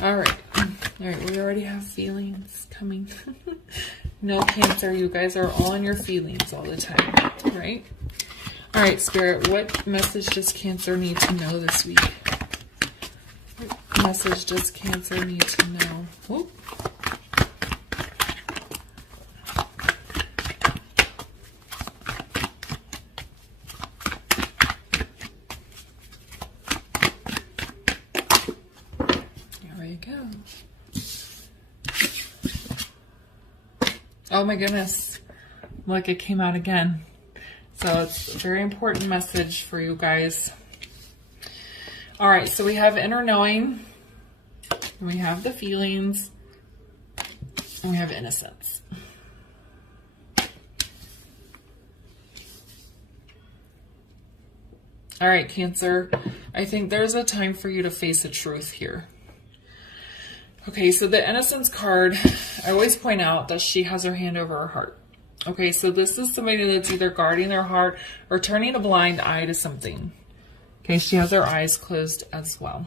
All right. All right, we already have feelings coming. No, Cancer, you guys are all in your feelings all the time, right? All right, Spirit, what message does Cancer need to know this week? What message does Cancer need to know? Whoop. Go. Oh my goodness. Look, it came out again. So it's a very important message for you guys. All right, so we have inner knowing, we have the feelings, and we have innocence. All right, Cancer, I think there's a time for you to face the truth here. Okay, so the innocence card, I always point out that she has her hand over her heart. Okay, so this is somebody that's either guarding their heart or turning a blind eye to something. Okay, she has her eyes closed as well.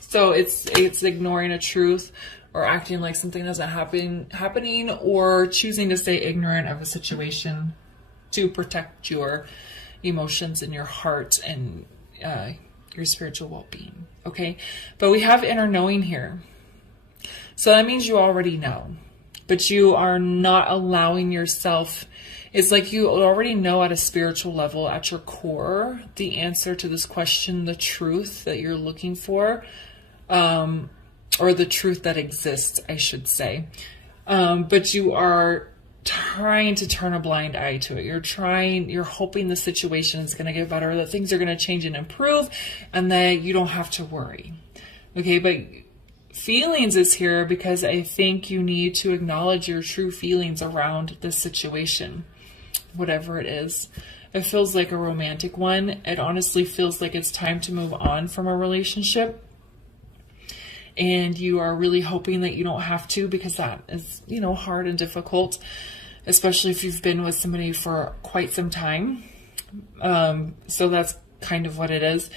So it's ignoring a truth or acting like something isn't happening or choosing to stay ignorant of a situation to protect your emotions and your heart and your spiritual well-being. Okay, but we have inner knowing here. So that means you already know, but you are not allowing yourself. It's like you already know at a spiritual level, at your core, the answer to this question, the truth that you're looking for, or the truth that exists, I should say. But you are trying to turn a blind eye to it. You're hoping the situation is going to get better, that things are going to change and improve, and that you don't have to worry. Okay, but feelings is here because I think you need to acknowledge your true feelings around this situation, whatever it is. It feels like a romantic one. It honestly feels like it's time to move on from a relationship. And you are really hoping that you don't have to, because that is, hard and difficult, especially if you've been with somebody for quite some time. So that's kind of what it is.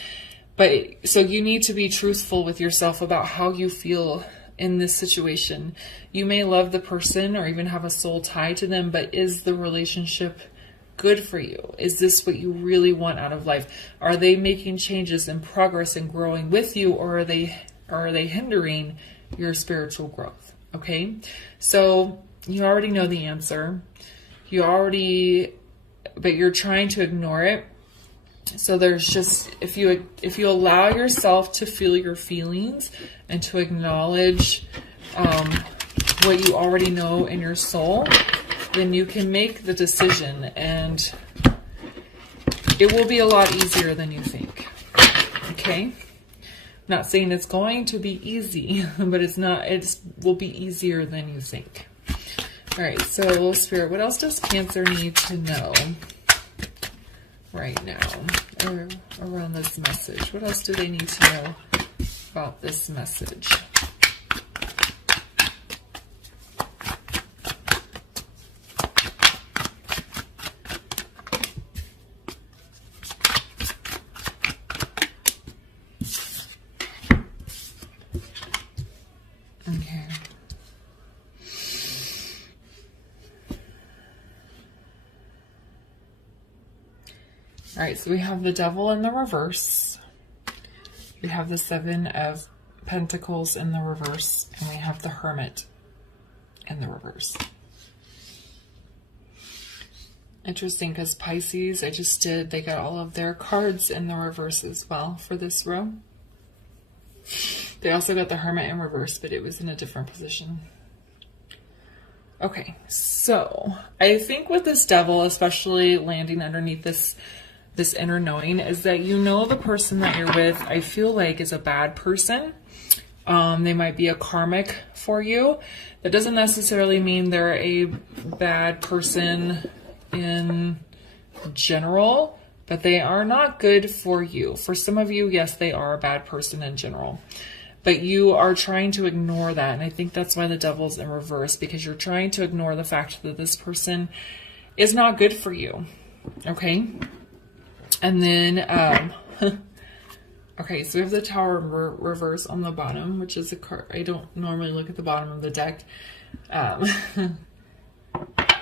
But so you need to be truthful with yourself about how you feel in this situation. You may love the person or even have a soul tie to them, but is the relationship good for you? Is this what you really want out of life? Are they making changes and progress and growing with you, or are they hindering your spiritual growth? Okay, so you already know the answer. But you're trying to ignore it. So there's just, if you allow yourself to feel your feelings and to acknowledge what you already know in your soul, then you can make the decision, and it will be a lot easier than you think. Okay? Not saying it's going to be easy, but it will be easier than you think. All right, so Spirit, what else does Cancer need to know right now or around this message? What else do they need to know about this message? Okay. All right, so we have the Devil in the reverse. We have the Seven of Pentacles in the reverse, and we have the Hermit in the reverse. Interesting, because Pisces, they got all of their cards in the reverse as well for this row. They also got the Hermit in reverse, but it was in a different position. Okay, so I think with this Devil, especially landing underneath this inner knowing, is that the person that you're with, I feel like, is a bad person. They might be a karmic for you. That doesn't necessarily mean they're a bad person in general, but they are not good for you. For some of you, yes, they are a bad person in general. But you are trying to ignore that. And I think that's why the Devil's in reverse, because you're trying to ignore the fact that this person is not good for you. Okay? And then Okay, so we have the Tower reverse on the bottom, which is a card. I don't normally look at the bottom of the deck.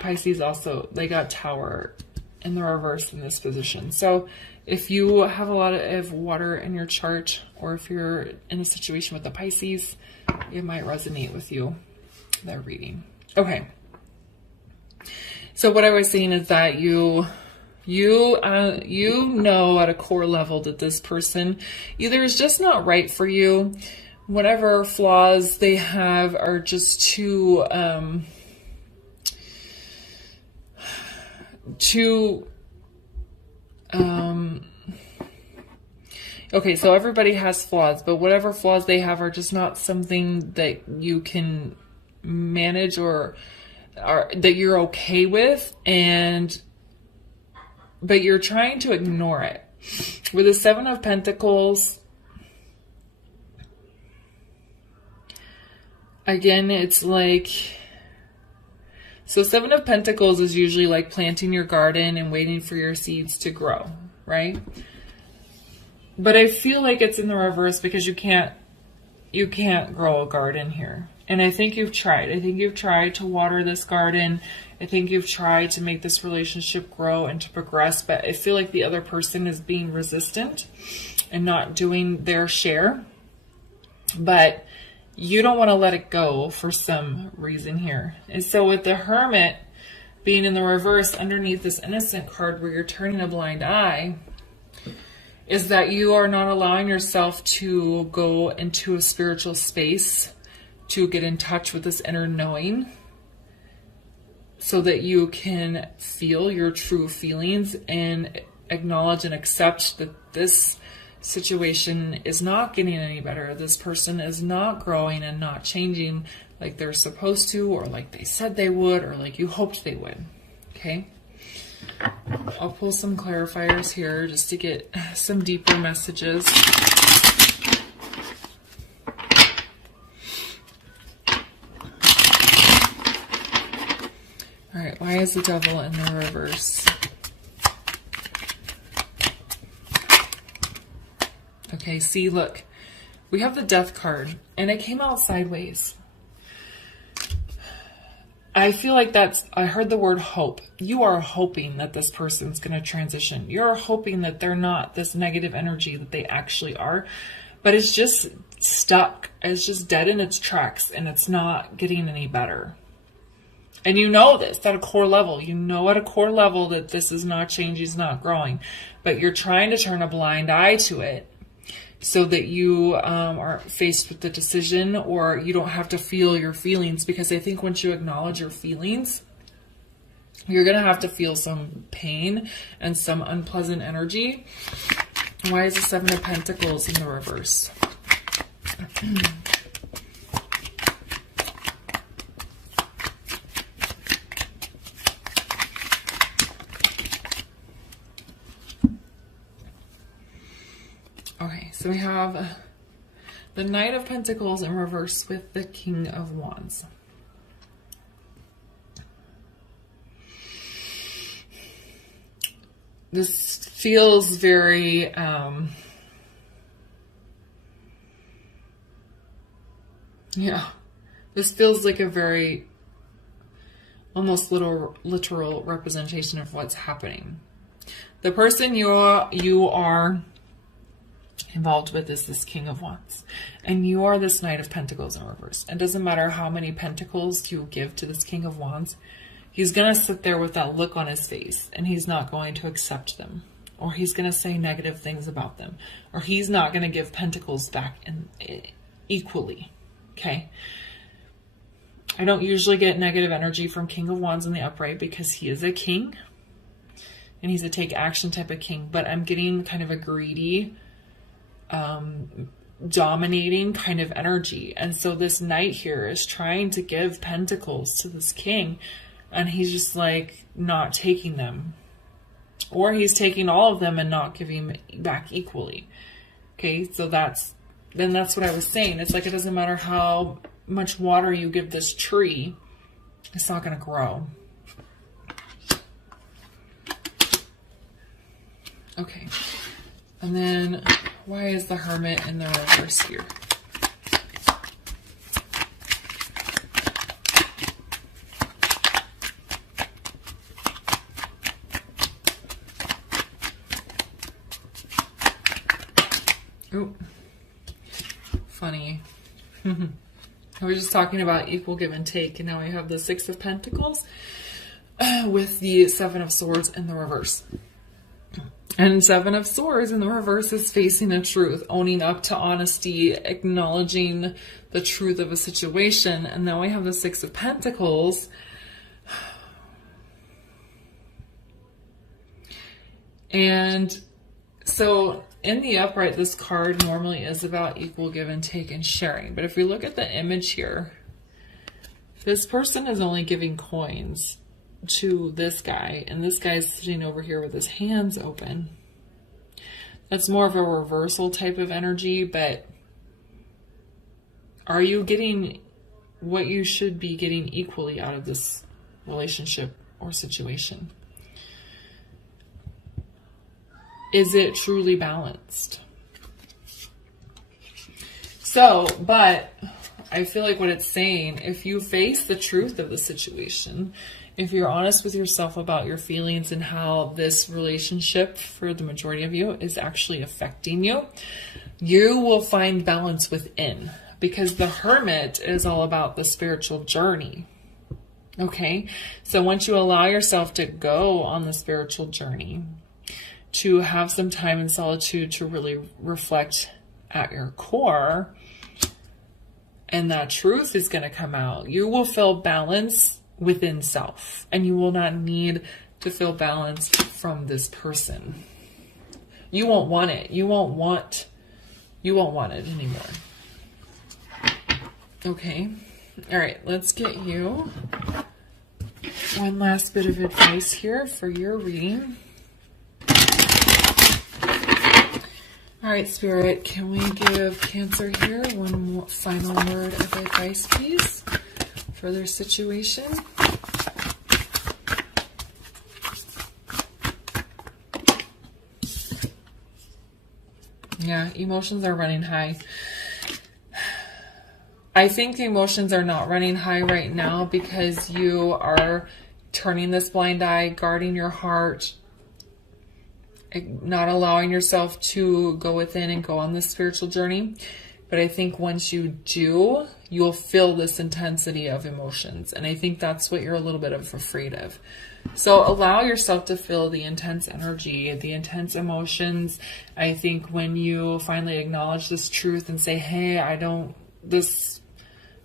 Pisces also, they got Tower in the reverse in this position. So if you have a lot of water in your chart, or if you're in a situation with the Pisces, it might resonate with you, that reading. Okay. So what I was saying is that you know at a core level that this person either is just not right for you, whatever flaws they have are just too okay, so everybody has flaws, but whatever flaws they have are just not something that you can manage or that you're okay with, but you're trying to ignore it. With the Seven of Pentacles, again, it's like, so Seven of Pentacles is usually like planting your garden and waiting for your seeds to grow, right? But I feel like it's in the reverse because you can't grow a garden here. And I think you've tried. I think you've tried to water this garden. I think you've tried to make this relationship grow and to progress, but I feel like the other person is being resistant and not doing their share. But you don't want to let it go for some reason here. And so with the Hermit being in the reverse underneath this Innocent card where you're turning a blind eye, is that you are not allowing yourself to go into a spiritual space to get in touch with this inner knowing so that you can feel your true feelings and acknowledge and accept that this situation is not getting any better. This person is not growing and not changing like they're supposed to, or like they said they would, or like you hoped they would. Okay? I'll pull some clarifiers here just to get some deeper messages. All right, why is the Devil in the reverse? Okay, see, look, we have the Death card, and it came out sideways. I feel like I heard the word hope. You are hoping that this person's going to transition. You're hoping that they're not this negative energy that they actually are, but it's just stuck. It's just dead in its tracks, and it's not getting any better. And you know this at a core level. You know at a core level that this is not changing, it's not growing, but you're trying to turn a blind eye to it so that you are faced with the decision, or you don't have to feel your feelings, because I think once you acknowledge your feelings, you're going to have to feel some pain and some unpleasant energy. Why is the Seven of Pentacles in the reverse? Okay, so we have the Knight of Pentacles in reverse with the King of Wands. This feels very, this feels like a very almost literal representation of what's happening. The person you are involved with is this King of Wands, and you are this Knight of Pentacles in reverse. It doesn't matter how many pentacles you give to this King of Wands, he's going to sit there with that look on his face, and he's not going to accept them, or he's going to say negative things about them, or he's not going to give pentacles back equally. Okay, I don't usually get negative energy from King of Wands in the upright because he is a king and he's a take action type of king, but I'm getting kind of a greedy, dominating kind of energy. And so this knight here is trying to give pentacles to this king, and he's just like not taking them, or he's taking all of them and not giving back equally. Okay, so that's what I was saying. It's like it doesn't matter how much water you give this tree, it's not going to grow. Okay, and then Why is the Hermit in the reverse here? Oh, funny. I was just talking about equal give and take, and now we have the Six of Pentacles with the Seven of Swords in the reverse. And Seven of Swords in the reverse is facing a truth, owning up to honesty, acknowledging the truth of a situation. And now we have the Six of Pentacles. And so in the upright, this card normally is about equal give and take and sharing. But if we look at the image here, this person is only giving coins to this guy, and this guy's sitting over here with his hands open. That's more of a reversal type of energy, but are you getting what you should be getting equally out of this relationship or situation? Is it truly balanced? So, but I feel like what it's saying, if you face the truth of the situation, if you're honest with yourself about your feelings and how this relationship, for the majority of you, is actually affecting you, you will find balance within. Because the Hermit is all about the spiritual journey. Okay? So once you allow yourself to go on the spiritual journey, to have some time in solitude to really reflect at your core, and that truth is going to come out, you will feel balance within self, and you will not need to feel balanced from this person. You won't want it. You won't want it anymore. Okay. All right. Let's get you one last bit of advice here for your reading. All right, Spirit, can we give Cancer here one more final word of advice, please, for their situation? Yeah, emotions are running high. I think the emotions are not running high right now because you are turning this blind eye, guarding your heart, not allowing yourself to go within and go on this spiritual journey. But I think once you do, you'll feel this intensity of emotions. And I think that's what you're a little bit afraid of. So allow yourself to feel the intense energy, the intense emotions. I think when you finally acknowledge this truth and say, hey, this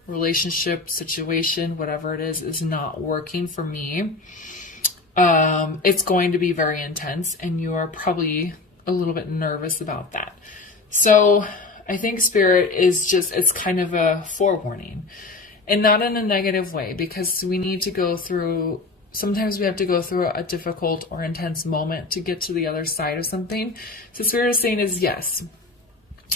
relationship, situation, whatever it is not working for me. It's going to be very intense, and you are probably a little bit nervous about that. So I think Spirit is it's kind of a forewarning, and not in a negative way, because we need to go through, sometimes we have to go through a difficult or intense moment to get to the other side of something. So Spirit is saying is yes,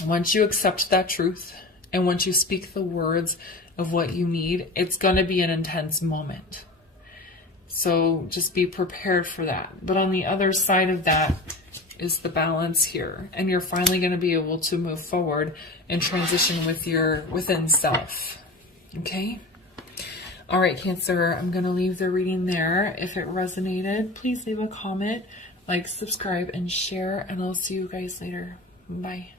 once you accept that truth, and once you speak the words of what you need, it's going to be an intense moment. So just be prepared for that. But on the other side of that is the balance here. And you're finally going to be able to move forward and transition with your within self. Okay? All right, Cancer, I'm going to leave the reading there. If it resonated, please leave a comment, like, subscribe, and share. And I'll see you guys later. Bye.